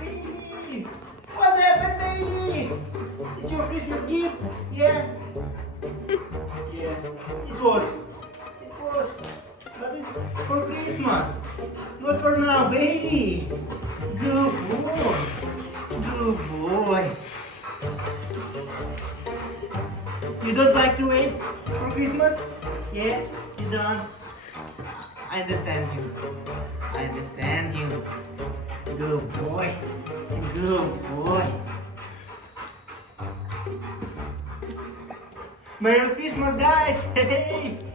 Bailey! What happened, Bailey? It's your Christmas gift? Yeah. Yeah. It was. But it's for Christmas. Not for now, Bailey. Good boy. Good boy. You don't like to wait for Christmas? Yeah? You don't? I understand you. I understand you. Good boy. Good boy. Merry Christmas, guys! Hey!